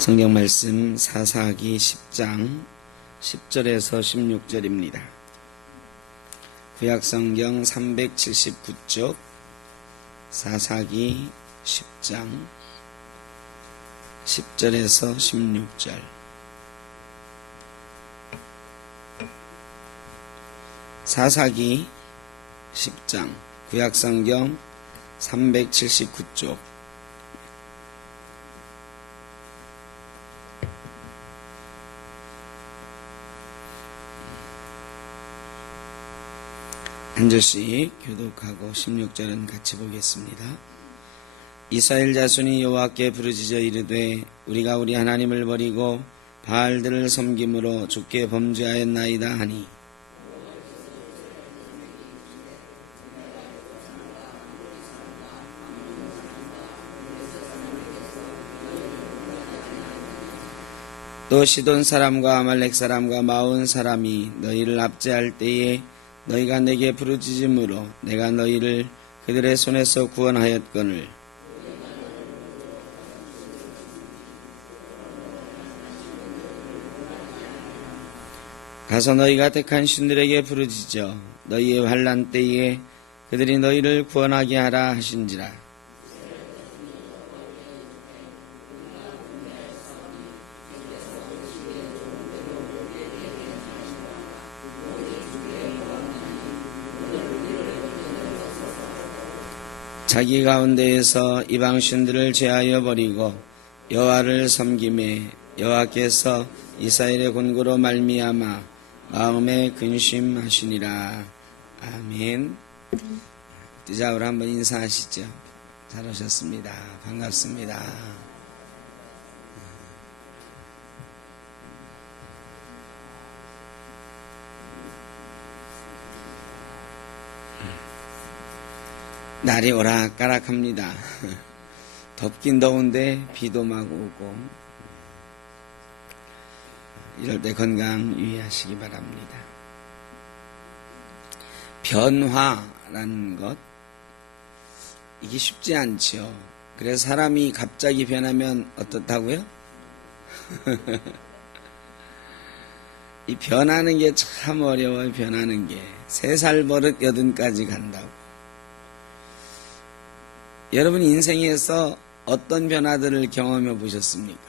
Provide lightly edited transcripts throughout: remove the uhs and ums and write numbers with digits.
성경 말씀 사사기 10장 10절에서 16절입니다. 구약성경 379쪽 사사기 10장 10절에서 16절. 사사기 10장 구약성경 379쪽 한 절씩 교독하고 16절은 같이 보겠습니다. 이스라엘 자손이 여호와께 부르짖어 이르되 우리가 우리 하나님을 버리고 바알들을 섬김으로 주께 범죄하였나이다 하니 또 시돈 사람과 아말렉 사람과 마온 사람이 너희를 압제할 때에 너희가 내게 부르짖음으로 내가 너희를 그들의 손에서 구원하였거늘 가서 너희가 택한 신들에게 부르짖어 너희의 환난 때에 그들이 너희를 구원하게 하라 하신지라. 자기 가운데에서 이방 신들을 제하여 버리고 여호와를 섬김에 여호와께서 이스라엘의 권고로 말미암아 마음에 근심하시니라. 아멘. 디자우로 한번 인사하시죠. 잘 오셨습니다. 반갑습니다. 날이 오락가락합니다. 덥긴 더운데 비도 막 오고 이럴 때 건강 유의하시기 바랍니다. 변화라는 것 이게 쉽지 않죠. 그래서 사람이 갑자기 변하면 어떻다고요? 이 변하는 게 참 어려워요. 변하는 게 3살 버릇 80까지 간다고. 여러분 인생에서 어떤 변화들을 경험해 보셨습니까?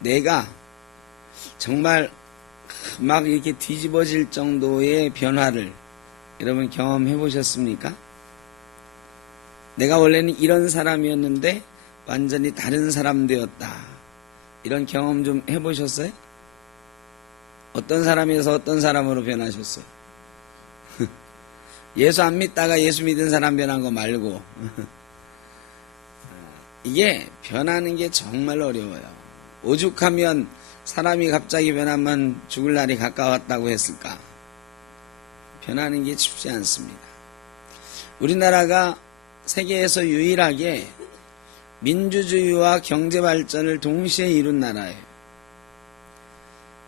내가 정말 막 이렇게 뒤집어질 정도의 변화를 여러분 경험해 보셨습니까? 내가 원래는 이런 사람이었는데 완전히 다른 사람 되었다. 이런 경험 좀 해보셨어요? 어떤 사람에서 어떤 사람으로 변하셨어요? 예수 안 믿다가 예수 믿은 사람 변한 거 말고 이게 변하는 게 정말 어려워요. 오죽하면 사람이 갑자기 변하면 죽을 날이 가까웠다고 했을까? 변하는 게 쉽지 않습니다. 우리나라가 세계에서 유일하게 민주주의와 경제발전을 동시에 이룬 나라예요.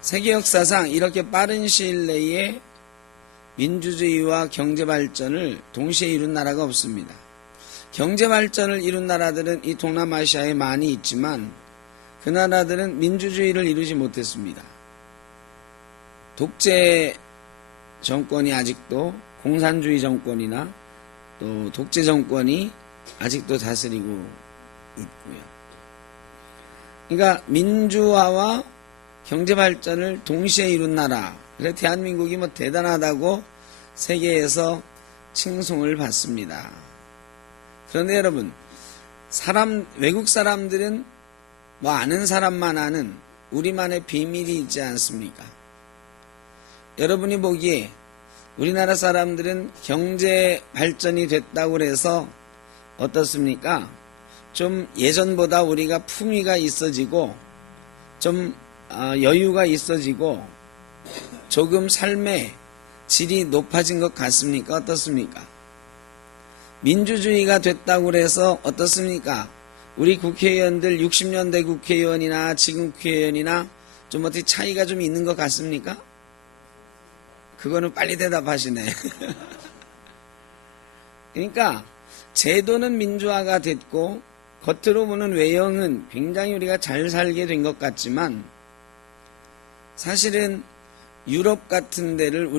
세계 역사상 이렇게 빠른 시일 내에 민주주의와 경제발전을 동시에 이룬 나라가 없습니다. 경제발전을 이룬 나라들은 이 동남아시아에 많이 있지만 그 나라들은 민주주의를 이루지 못했습니다. 독재 정권이 아직도 공산주의 정권이나 또 독재 정권이 아직도 다스리고 있고요. 그러니까 민주화와 경제발전을 동시에 이룬 나라. 그래서 대한민국이 뭐 대단하다고 세계에서 칭송을 받습니다. 그런데 여러분, 외국 사람들은 뭐 아는 사람만 아는 우리만의 비밀이 있지 않습니까? 여러분이 보기에 우리나라 사람들은 경제 발전이 됐다고 해서 어떻습니까? 좀 예전보다 우리가 품위가 있어지고 좀 여유가 있어지고 조금 삶의 질이 높아진 것 같습니까? 어떻습니까? 민주주의가 됐다고 해서 어떻습니까? 우리 국회의원들 60년대 국회의원이나 지금 국회의원이나 좀 어떻게 차이가 좀 있는 것 같습니까? 그거는 빨리 대답하시네. 그러니까 제도는 민주화가 됐고 겉으로 보는 외형은 굉장히 우리가 잘 살게 된 것 같지만 사실은 유럽 같은 데를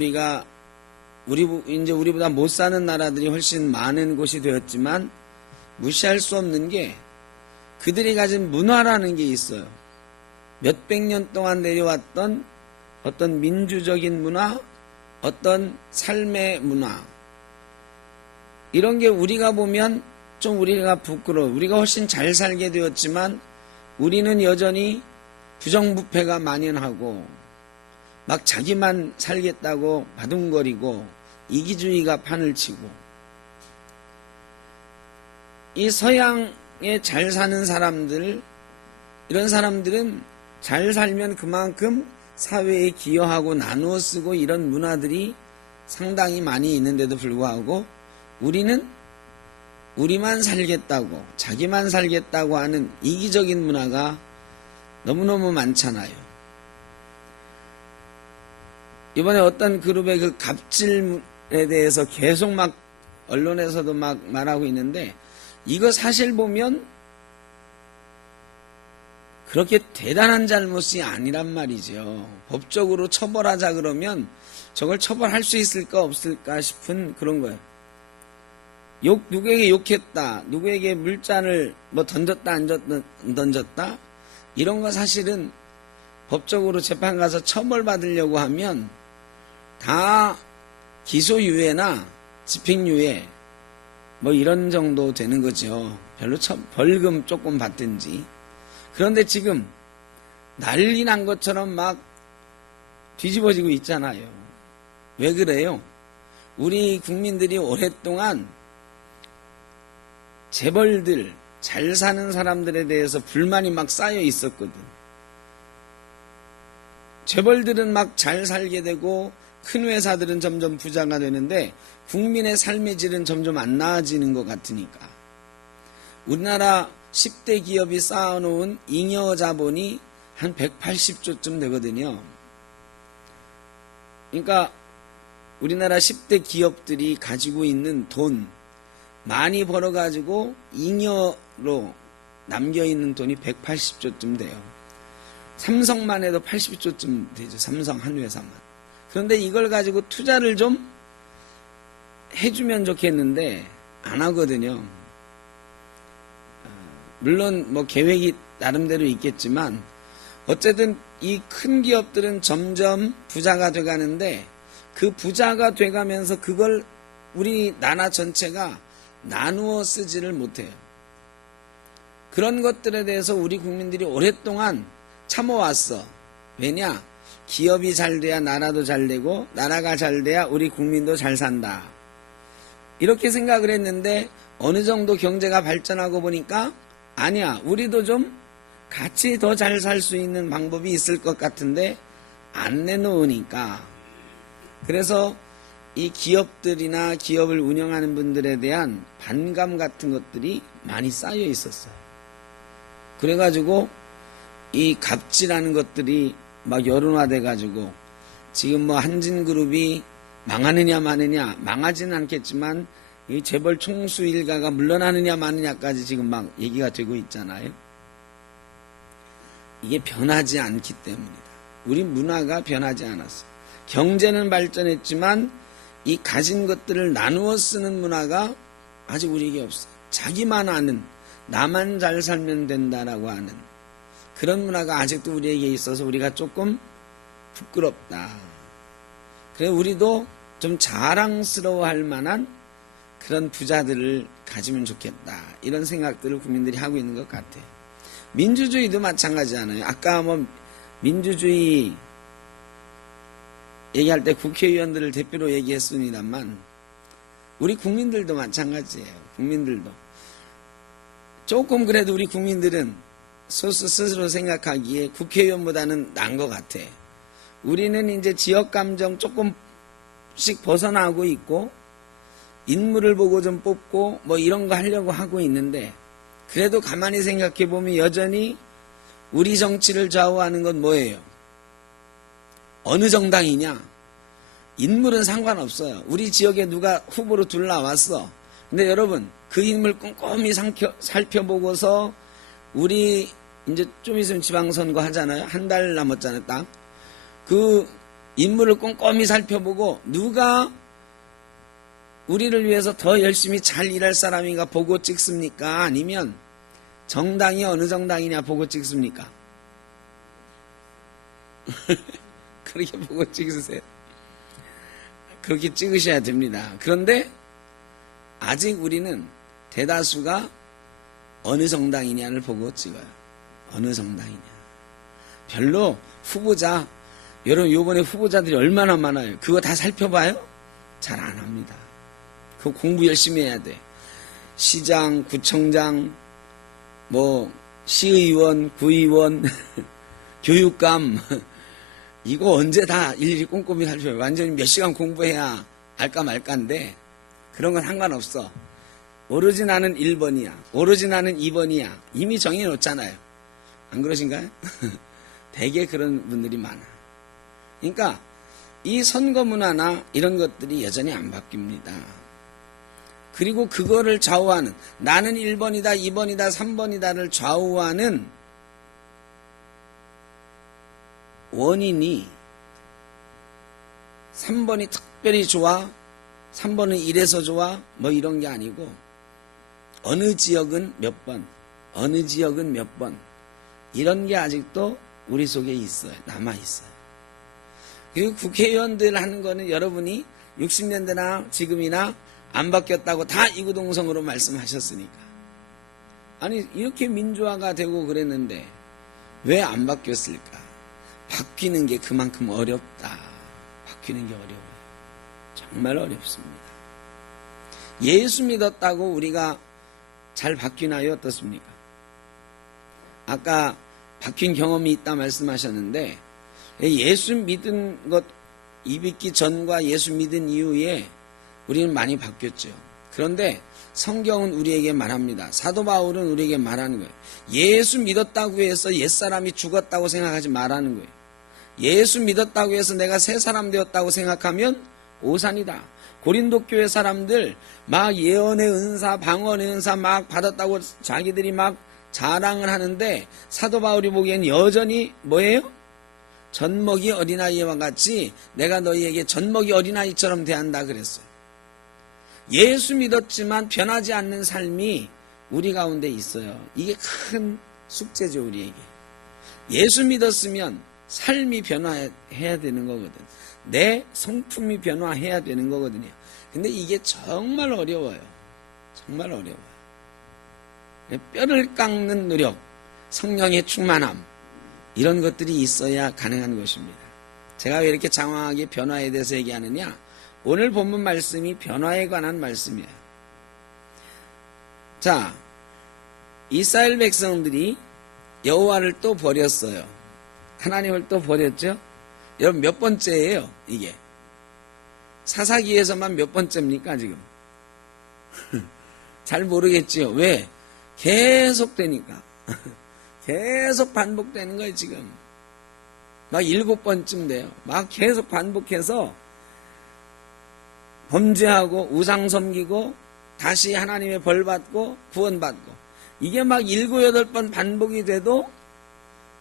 이제 우리보다 못 사는 나라들이 훨씬 많은 곳이 되었지만 무시할 수 없는 게 그들이 가진 문화라는 게 있어요. 몇백 년 동안 내려왔던 어떤 민주적인 문화, 어떤 삶의 문화, 이런 게 우리가 보면 좀 우리가 부끄러워. 우리가 훨씬 잘 살게 되었지만 우리는 여전히 부정부패가 만연하고 막 자기만 살겠다고 바둥거리고 이기주의가 판을 치고, 이 서양에 잘 사는 사람들, 이런 사람들은 잘 살면 그만큼 사회에 기여하고 나누어 쓰고 이런 문화들이 상당히 많이 있는데도 불구하고 우리는 우리만 살겠다고, 자기만 살겠다고 하는 이기적인 문화가 너무너무 많잖아요. 이번에 어떤 그룹의 그 갑질에 대해서 계속 막 언론에서도 막 말하고 있는데, 이거 사실 보면 그렇게 대단한 잘못이 아니란 말이죠. 법적으로 처벌하자 그러면 저걸 처벌할 수 있을까 없을까 싶은 그런 거예요. 누구에게 욕했다, 누구에게 물잔을 뭐 던졌다 안 던졌다, 이런 거 사실은 법적으로 재판 가서 처벌받으려고 하면 다 기소유예나 집행유예 뭐 이런 정도 되는 거죠. 별로 벌금 조금 받든지. 그런데 지금 난리 난 것처럼 막 뒤집어지고 있잖아요. 왜 그래요? 우리 국민들이 오랫동안 재벌들, 잘 사는 사람들에 대해서 불만이 막 쌓여 있었거든. 재벌들은 막 잘 살게 되고 큰 회사들은 점점 부자가 되는데 국민의 삶의 질은 점점 안 나아지는 것 같으니까. 우리나라 10대 기업이 쌓아놓은 잉여 자본이 한 180조쯤 되거든요. 그러니까 우리나라 10대 기업들이 가지고 있는 돈 많이 벌어가지고 잉여로 남겨있는 돈이 180조쯤 돼요. 삼성만 해도 80조쯤 되죠. 삼성 한 회사만. 그런데 이걸 가지고 투자를 좀 해주면 좋겠는데 안 하거든요. 물론 뭐 계획이 나름대로 있겠지만 어쨌든 이 큰 기업들은 점점 부자가 돼가는데 그 부자가 돼가면서 그걸 우리 나라 전체가 나누어 쓰지를 못해요. 그런 것들에 대해서 우리 국민들이 오랫동안 참아왔어. 왜냐? 기업이 잘 돼야 나라도 잘 되고 나라가 잘 돼야 우리 국민도 잘 산다. 이렇게 생각을 했는데 어느 정도 경제가 발전하고 보니까 아니야, 우리도 좀 같이 더 잘 살 수 있는 방법이 있을 것 같은데 안 내놓으니까. 그래서 이 기업들이나 기업을 운영하는 분들에 대한 반감 같은 것들이 많이 쌓여 있었어요. 그래가지고 이 갑질하는 것들이 막 여론화돼가지고 지금 뭐 한진그룹이 망하느냐 마느냐, 망하지는 않겠지만 이 재벌 총수 일가가 물러나느냐 마느냐까지 지금 막 얘기가 되고 있잖아요. 이게 변하지 않기 때문이다. 우리 문화가 변하지 않았어요. 경제는 발전했지만 이 가진 것들을 나누어 쓰는 문화가 아직 우리에게 없어요. 자기만 아는, 나만 잘 살면 된다라고 하는 그런 문화가 아직도 우리에게 있어서 우리가 조금 부끄럽다. 그래 우리도 좀 자랑스러워할 만한 그런 부자들을 가지면 좋겠다. 이런 생각들을 국민들이 하고 있는 것 같아요. 민주주의도 마찬가지잖아요. 아까 뭐 민주주의 얘기할 때 국회의원들을 대표로 얘기했습니다만 우리 국민들도 마찬가지예요. 국민들도 조금 그래도 우리 국민들은 스스로 생각하기에 국회의원보다는 나은 것 같아. 우리는 이제 지역감정 조금씩 벗어나고 있고 인물을 보고 좀 뽑고 뭐 이런 거 하려고 하고 있는데 그래도 가만히 생각해 보면 여전히 우리 정치를 좌우하는 건 뭐예요? 어느 정당이냐? 인물은 상관없어요. 우리 지역에 누가 후보로 둘러왔어. 근데 여러분, 그 인물 꼼꼼히 살펴보고서 우리 이제 좀 있으면 지방선거 하잖아요. 한 달 남았잖아요, 딱. 그 인물을 꼼꼼히 살펴보고 누가 우리를 위해서 더 열심히 잘 일할 사람인가 보고 찍습니까? 아니면 정당이 어느 정당이냐 보고 찍습니까? 그렇게 보고 찍으세요. 그렇게 찍으셔야 됩니다. 그런데 아직 우리는 대다수가 어느 정당이냐를 보고 찍어요. 어느 정당이냐. 별로 후보자, 여러분 요번에 후보자들이 얼마나 많아요. 그거 다 살펴봐요? 잘 안 합니다. 그거 공부 열심히 해야 돼. 시장, 구청장, 시의원, 구의원, 교육감, 이거 언제 다 일일이 꼼꼼히 살펴봐요. 완전히 몇 시간 공부해야 알까 말까인데, 그런 건 상관없어. 오로지 나는 1번이야. 오로지 나는 2번이야. 이미 정해놓잖아요. 안 그러신가요? 되게 그런 분들이 많아. 그러니까 이 선거 문화나 이런 것들이 여전히 안 바뀝니다. 그리고 그거를 좌우하는, 나는 1번이다, 2번이다, 3번이다를 좌우하는 원인이 3번이 특별히 좋아, 3번은 이래서 좋아, 이런 게 아니고 어느 지역은 몇 번, 어느 지역은 몇 번, 이런 게 아직도 우리 속에 있어요. 남아있어요. 그리고 국회의원들 하는 거는 여러분이 60년대나 지금이나 안 바뀌었다고 다 이구동성으로 말씀하셨으니까. 아니, 이렇게 민주화가 되고 그랬는데 왜 안 바뀌었을까? 바뀌는 게 그만큼 어렵다. 바뀌는 게 어려워요. 정말 어렵습니다. 예수 믿었다고 우리가 잘 바뀌나요? 어떻습니까? 아까 바뀐 경험이 있다 말씀하셨는데, 예수 믿은 것, 이믿기 전과 예수 믿은 이후에 우리는 많이 바뀌었죠. 그런데 성경은 우리에게 말합니다. 사도 바울은 우리에게 말하는 거예요. 예수 믿었다고 해서 옛사람이 죽었다고 생각하지 말라는 거예요. 예수 믿었다고 해서 내가 새 사람 되었다고 생각하면 오산이다. 고린도 교회 사람들 막 예언의 은사, 방언의 은사 막 받았다고 자기들이 막 자랑을 하는데, 사도 바울이 보기엔 여전히 뭐예요? 젖먹이 어린아이와 같이 내가 너희에게 젖먹이 어린아이처럼 대한다 그랬어요. 예수 믿었지만 변하지 않는 삶이 우리 가운데 있어요. 이게 큰 숙제죠, 우리에게. 예수 믿었으면 삶이 변화해야 되는 거거든. 내 성품이 변화해야 되는 거거든요. 근데 이게 정말 어려워요. 정말 어려워요. 뼈를 깎는 노력, 성령의 충만함, 이런 것들이 있어야 가능한 것입니다. 제가 왜 이렇게 장황하게 변화에 대해서 얘기하느냐? 오늘 본문 말씀이 변화에 관한 말씀이에요. 자, 이스라엘 백성들이 여호와를 또 버렸어요. 하나님을 또 버렸죠? 여러분 몇 번째예요, 이게? 사사기에서만 몇 번째입니까, 지금? 잘 모르겠지요. 왜? 계속 되니까. 계속 반복되는 거예요, 지금. 막 7번쯤 돼요. 막 계속 반복해서 범죄하고 우상 섬기고 다시 하나님의 벌 받고 구원받고, 이게 막 7, 8번 반복이 돼도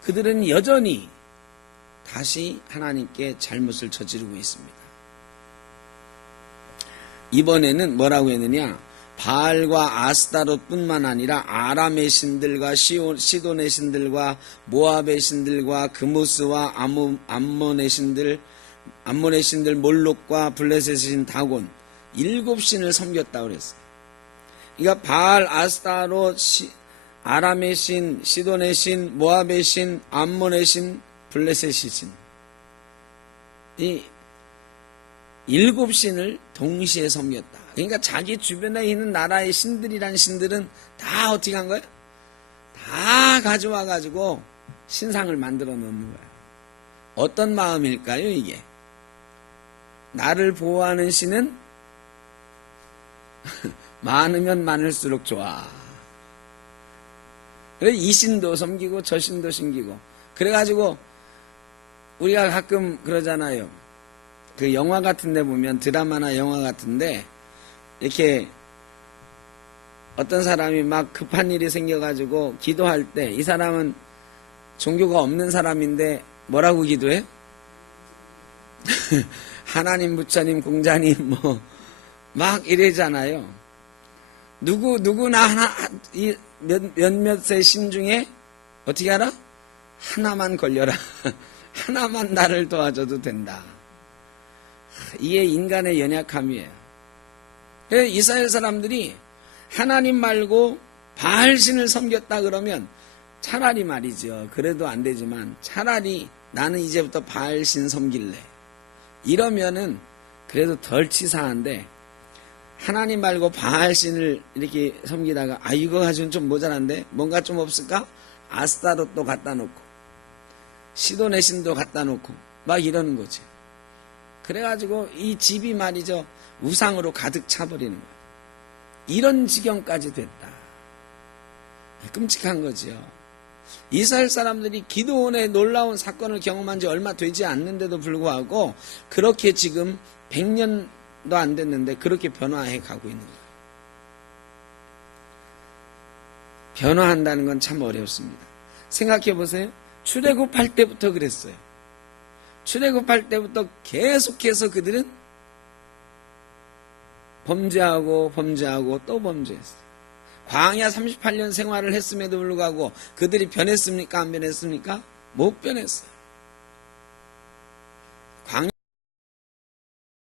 그들은 여전히 다시 하나님께 잘못을 저지르고 있습니다. 이번에는 뭐라고 했느냐? 바알과 아스타롯뿐만 아니라 아람의 신들과 시돈의 신들과 모압의 신들과 그무스와 암몬의 신들 몰록과 블레셋의 신 다곤 7신을 섬겼다고 그랬어요. 그러니까 바알, 아스타롯, 아람의 신, 시돈의 신, 모압의 신, 암몬의 신, 블레셋의 신, 이 7신을 동시에 섬겼다. 그러니까 자기 주변에 있는 나라의 신들이란 신들은 다 어떻게 한 거예요? 다 가져와 가지고 신상을 만들어 놓는 거예요. 어떤 마음일까요, 이게? 나를 보호하는 신은 많으면 많을수록 좋아. 그래, 이 신도 섬기고 저 신도 섬기고. 그래가지고 우리가 가끔 그러잖아요. 그 영화 같은 데 보면, 드라마나 영화 같은데 이렇게 어떤 사람이 막 급한 일이 생겨가지고 기도할 때 이 사람은 종교가 없는 사람인데 뭐라고 기도해? 하나님, 부처님, 공자님 뭐 막 이래잖아요. 누구나 몇몇의 신 중에 어떻게 알아? 하나만 걸려라. 하나만 나를 도와줘도 된다. 이게 인간의 연약함이에요. 이스라엘 사람들이 하나님 말고 바알신을 섬겼다 그러면 차라리 말이죠. 그래도 안 되지만 차라리 나는 이제부터 바알신 섬길래. 이러면은 그래도 덜 치사한데 하나님 말고 바알신을 이렇게 섬기다가 이거 가지고는 좀 모자란데 뭔가 좀 없을까? 아스타롯도 갖다 놓고 시돈의 신도 갖다 놓고 막 이러는 거지. 그래가지고 이 집이 말이죠. 우상으로 가득 차버리는 거예요. 이런 지경까지 됐다. 끔찍한 거지요. 이스라엘 사람들이 기드온의 놀라운 사건을 경험한 지 얼마 되지 않는데도 불구하고 그렇게 지금 100년도 안 됐는데 그렇게 변화해 가고 있는 거예요. 변화한다는 건 참 어렵습니다. 생각해 보세요. 출애굽할 때부터 그랬어요. 출애굽할 때부터 계속해서 그들은 범죄하고 또 범죄했어요. 광야 38년 생활을 했음에도 불구하고 그들이 변했습니까? 안 변했습니까? 못 변했어요.